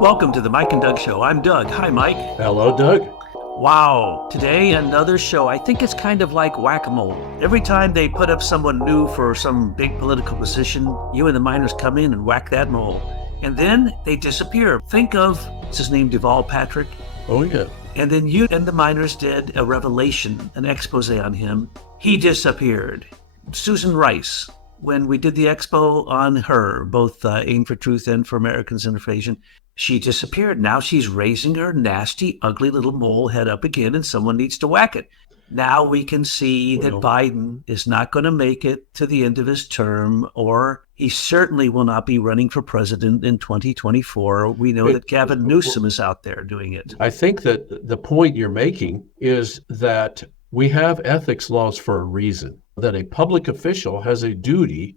Welcome to the Mike and Doug Show. I'm Doug. Hi, Mike. Hello, Doug. Wow. Today, another show. I think it's kind of like whack-a-mole. Every time they put up someone new for some big political position, you and the miners come in and whack that mole. And then they disappear. Think of, what's his name, Deval Patrick? Oh, yeah. And then you and the miners did a revelation, an expose on him. He disappeared. Susan Rice, when we did the expo on her, both Aim for Truth and for Americans Interface, she disappeared. Now she's raising her nasty, ugly little mole head up again, and someone needs to whack it. Now we can see that Biden is not going to make it to the end of his term, or he certainly will not be running for president in 2024. We know that Gavin Newsom is out there doing it. I think that the point you're making is that we have ethics laws for a reason, that a public official has a duty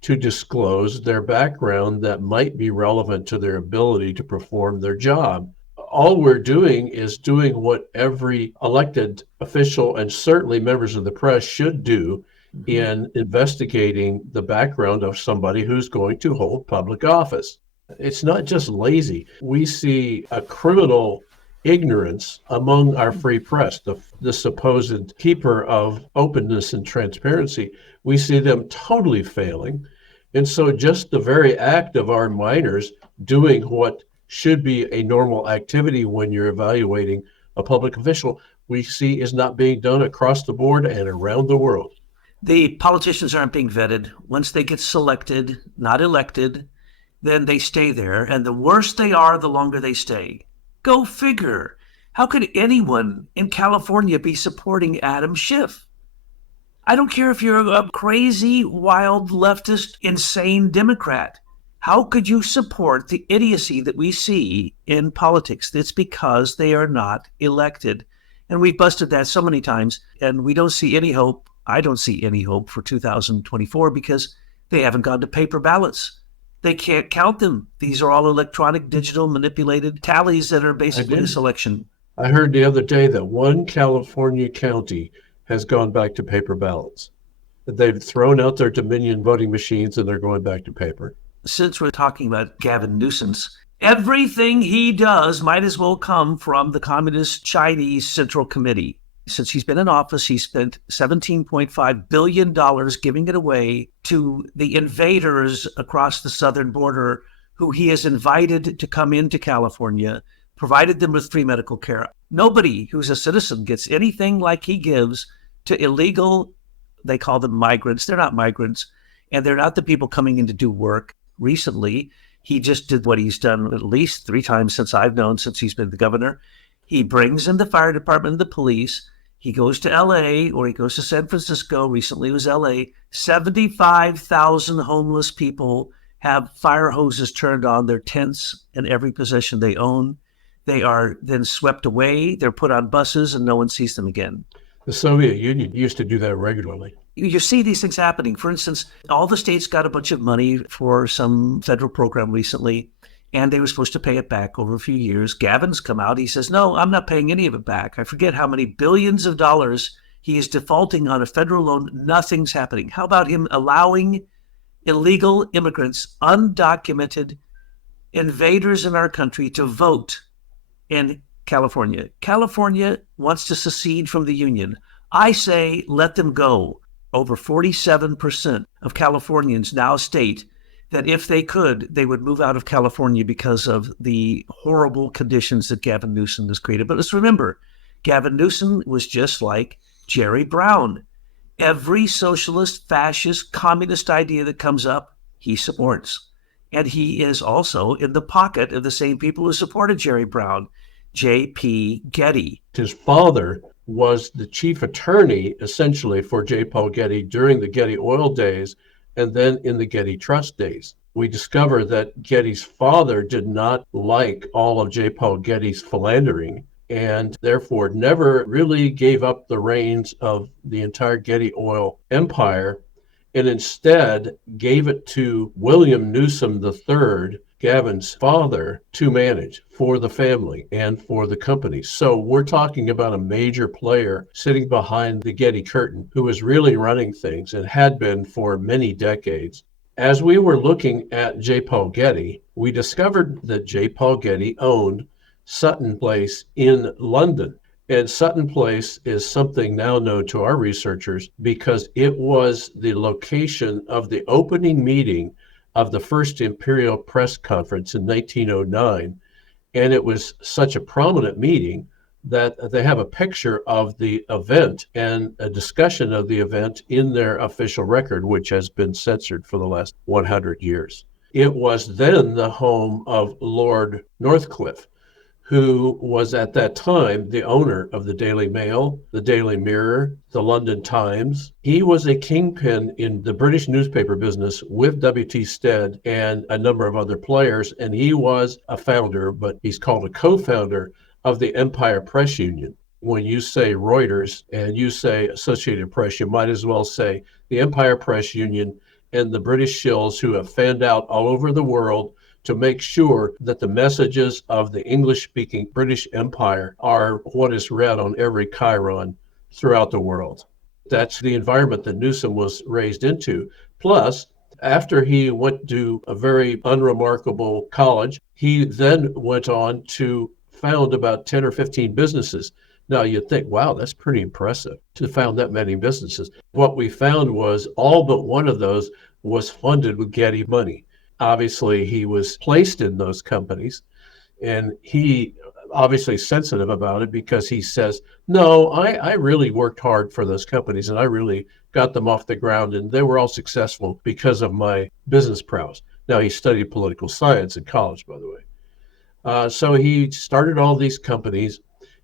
to disclose their background that might be relevant to their ability to perform their job. All we're doing is doing what every elected official and certainly members of the press should do in investigating the background of somebody who's going to hold public office. It's not just lazy. We see a criminal ignorance among our free press, the supposed keeper of openness and transparency. We see them totally failing. And so just the very act of our miners doing what should be a normal activity when you're evaluating a public official, we see is not being done across the board and around the world. The politicians aren't being vetted. Once they get selected, not elected, then they stay there. And the worse they are, the longer they stay. Go figure. How could anyone in California be supporting Adam Schiff? I don't care if you're a crazy, wild, leftist, insane Democrat. How could you support the idiocy that we see in politics? It's because they are not elected. And we've busted that so many times, and we don't see any hope. I don't see any hope for 2024 because they haven't gone to paper ballots. They can't count them. These are all electronic, digital, manipulated tallies that are basically a selection. I heard the other day that one California county has gone back to paper ballots. They've thrown out their Dominion voting machines and they're going back to paper. Since we're talking about Gavin Newsom, everything he does might as well come from the Communist Chinese Central Committee. Since he's been in office, he spent $17.5 billion giving it away to the invaders across the southern border who he has invited to come into California, provided them with free medical care. Nobody who's a citizen gets anything like he gives to illegal, they call them migrants. They're not migrants, and they're not the people coming in to do work. Recently, he just did what he's done at least 3 times since I've known, since he's been the governor. He brings in the fire department and the police. He goes to LA or he goes to San Francisco. Recently it was LA. 75,000 homeless people have fire hoses turned on their tents in every possession they own. They are then swept away. They're put on buses and no one sees them again. The Soviet Union used to do that regularly. You see these things happening. For instance, all the states got a bunch of money for some federal program recently, and they were supposed to pay it back over a few years. Gavin's come out. He says, no, I'm not paying any of it back. I forget how many billions of dollars he is defaulting on a federal loan. Nothing's happening. How about him allowing illegal immigrants, undocumented invaders in our country to vote in California? California wants to secede from the Union. I say let them go. Over 47% of Californians now state that if they could, they would move out of California because of the horrible conditions that Gavin Newsom has created. But let's remember, Gavin Newsom was just like Jerry Brown. Every socialist, fascist, communist idea that comes up, he supports. And he is also in the pocket of the same people who supported Jerry Brown, J.P. Getty. His father was the chief attorney, essentially, for J. Paul Getty during the Getty oil days and then in the Getty Trust days. We discover that Getty's father did not like all of J. Paul Getty's philandering and therefore never really gave up the reins of the entire Getty oil empire and instead gave it to William Newsom III, Gavin's father, to manage for the family and for the company. So we're talking about a major player sitting behind the Getty curtain who is really running things and had been for many decades. As we were looking at J. Paul Getty, we discovered that J. Paul Getty owned Sutton Place in London. And Sutton Place is something now known to our researchers because it was the location of the opening meeting of the first Imperial Press Conference in 1909. And it was such a prominent meeting that they have a picture of the event and a discussion of the event in their official record, which has been censored for the last 100 years. It was then the home of Lord Northcliffe, who was at that time the owner of the Daily Mail, the Daily Mirror, the London Times. He was a kingpin in the British newspaper business with W.T. Stead and a number of other players, and he was a founder, but he's called a co-founder of the Empire Press Union. When you say Reuters and you say Associated Press, you might as well say the Empire Press Union and the British shills who have fanned out all over the world to make sure that the messages of the English-speaking British Empire are what is read on every chyron throughout the world. That's the environment that Newsom was raised into. Plus, after he went to a very unremarkable college, he then went on to found about 10 or 15 businesses. Now you'd think, wow, that's pretty impressive to found that many businesses. What we found was all but one of those was funded with Getty money. Obviously, he was placed in those companies, and he obviously sensitive about it because he says, no, I really worked hard for those companies, and I really got them off the ground, and they were all successful because of my business prowess. Now, he studied political science in college, by the way. So he started all these companies,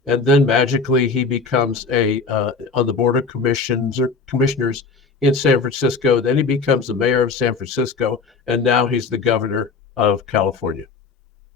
and then magically he becomes on the board of commissioners in San Francisco. Then he becomes the mayor of San Francisco, and now he's the governor of California.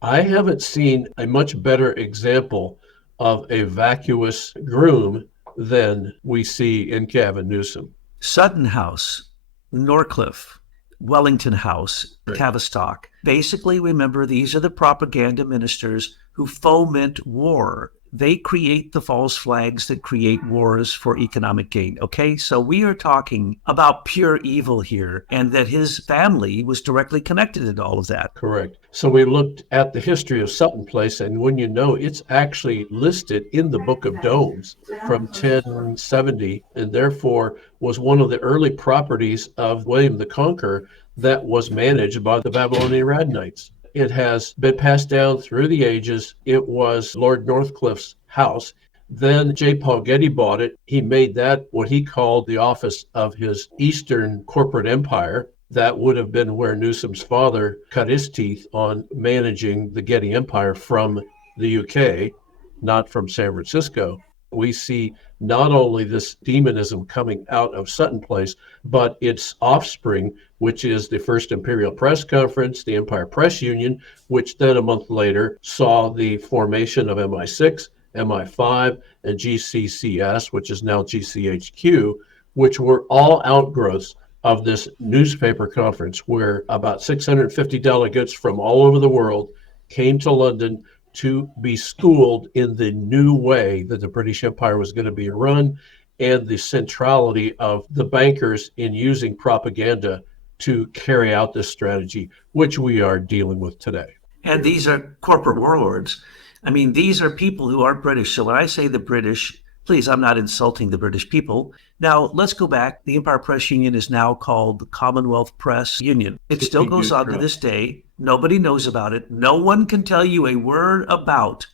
I haven't seen a much better example of a vacuous groom than we see in Gavin Newsom. Sutton House, Norcliffe, Wellington House, Right. Tavistock. Basically, remember, these are the propaganda ministers who foment war. They create the false flags that create wars for economic gain. Okay, so we are talking about pure evil here, and that his family was directly connected to all of that. Correct. So we looked at the history of Sutton Place, and when you know it's actually listed in the Book of Domes from 1070, and therefore was one of the early properties of William the Conqueror that was managed by the Babylonian Radnites. It has been passed down through the ages. It was Lord Northcliffe's house. Then J. Paul Getty bought it. He made that what he called the office of his Eastern corporate empire. That would have been where Newsom's father cut his teeth on managing the Getty Empire from the UK, not from San Francisco. We see not only this demonism coming out of Sutton Place, but its offspring, which is the First Imperial Press Conference, the Empire Press Union, which then a month later saw the formation of MI6, MI5, and GCCS, which is now GCHQ, which were all outgrowths of this newspaper conference where about 650 delegates from all over the world came to London to be schooled in the new way that the British Empire was going to be run and the centrality of the bankers in using propaganda to carry out this strategy, which we are dealing with today. And these are corporate warlords. I mean, these are people who aren't British. So when I say the British, please, I'm not insulting the British people. Now, let's go back. The Empire Press Union is now called the Commonwealth Press Union. It still goes on to this day. Nobody knows about it. No one can tell you a word about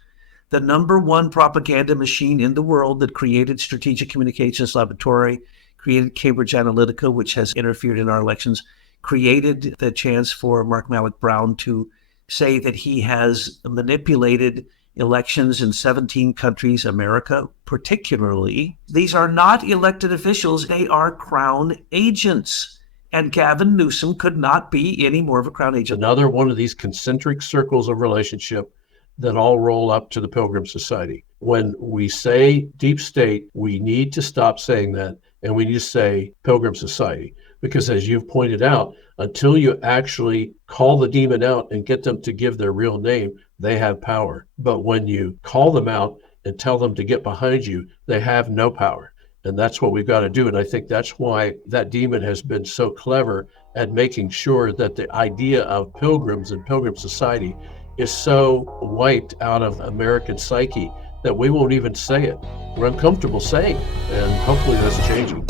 the number one propaganda machine in the world that created Strategic Communications Laboratory, created Cambridge Analytica, which has interfered in our elections, created the chance for Mark Malloch Brown to say that he has manipulated elections in 17 countries, America particularly. These are not elected officials, they are crown agents. And Gavin Newsom could not be any more of a crown agent. Another one of these concentric circles of relationship that all roll up to the Pilgrim Society. When we say deep state, we need to stop saying that, and we need to say Pilgrim Society. Because as you've pointed out, until you actually call the demon out and get them to give their real name, they have power. But when you call them out and tell them to get behind you, they have no power. And that's what we've got to do. And I think that's why that demon has been so clever at making sure that the idea of pilgrims and pilgrim society is so wiped out of American psyche that we won't even say it. We're uncomfortable saying it, and hopefully that's changing.